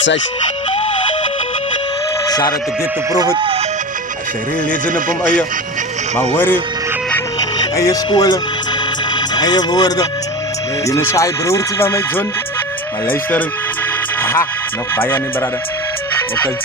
6. Shout out to Get the Prophet. Hij is een real legend op hem eigen. Maar hoor je, eigen scholen, eigen woorden. Jullie is hij broertje van mij, John. Maar luister, haha, nog bij aan die brada. Oké.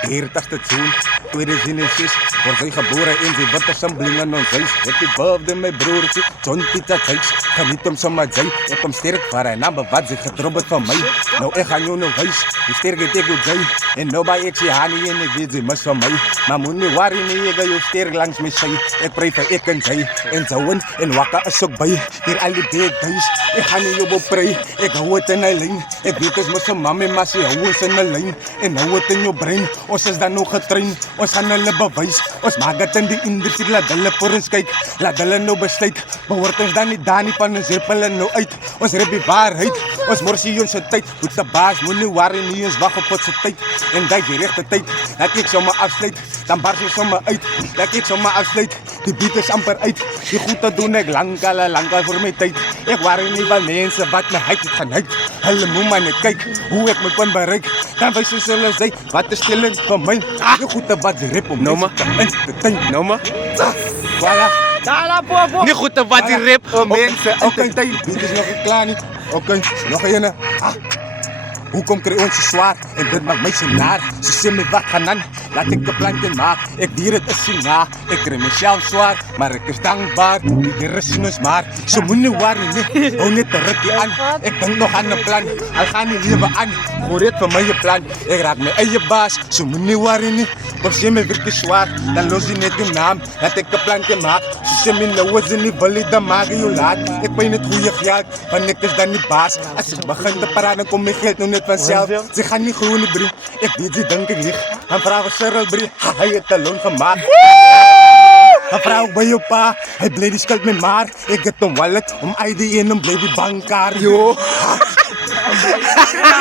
De Heer dacht het zoen, 2006. Wordt hij geboren in zijn watersambling aan ons huis. Happy birthday mijn broertje, John Pieter Thuis. Geniet hem zomaar zij, ik hem sterk van hij naam bewaard zich gedrobbeld van mij. Nou ik ga jou nog huis, die sterke tegen jij. En nou bij ik zie Hani en ik weet ze mis van mij. Maar moet niet waar nie, ik ga jou sterk langs mij zij. Ik prijs van ik en zij, en zo'n en wakker is ook bij. Hier al die bad boys, ik ga niet jou beprei. Ik hou het in een lijn, ik weet het met zijn mama, maar ze hou het in een lijn. En hou het in je brein, ons is dan nog getraind. Ons gaan hulle bewys, ons maak het in die industrie. Laat hulle voor ons kyk, laat hulle nou besluit. Behoort ons dan niet daar niet van ons rip hulle nou uit. Ons rip die waarheid, ons morsie ons tijd. Goed de baas, moet nie waar nie, ons wacht op onze tijd. En dat je rechte tijd, dat ik zomaar afsluit. Dan barst je zomaar uit, dat ik zomaar afsluit. Die beat is amper uit, die goed te doen ik lang al voor mijn tijd. Ik waren niet van mensen wat me heid, het gaan uit. Hulle moet maar niet kijken, hoe ik me kon bereiken. Dan wijs ze zullen zijn, wat is stillen van mij. Je goed te wat ze rip om Noma. Noma. Voilà. Niet goed te wat die rip. Mensen, oké, dit is nog niet klaar niet. Oké, nog een. Hoe komt er ons zwaar en dit maakt mij zo naar. Ze zien me wat gaan aan, laat ik de planten maken. Ik dier het eens na, ik krijg mezelf zwaar. Maar ik is dankbaar, die rest is maar. Ze moet niet waren, nee, hou niet terug aan. Ik denk nog aan een plan, al gaan niet leven aan. Voor dit van mijn plan, ik raak mijn eigen baas. Ze moet niet waren, nee, maar ze me weer te zwaar. Dan los je net je naam, laat ik de planten maken. Ze zien me nou eens in die willen, dan maak je laat. Ik ben het goede geld, want ik is dan niet baas. Als ik begin te praten, kom mijn geld nog net vanzelf. Ze gaan niet groene brie, ik weet ze denk ik lieg. Een vrouw is Cyril brie, hij heeft de loon gemaakt. Een vrouw bij je pa, hij bleef die schuld met maar. Ik heb een wallet, om ID in een bleef die bankkaart, joh.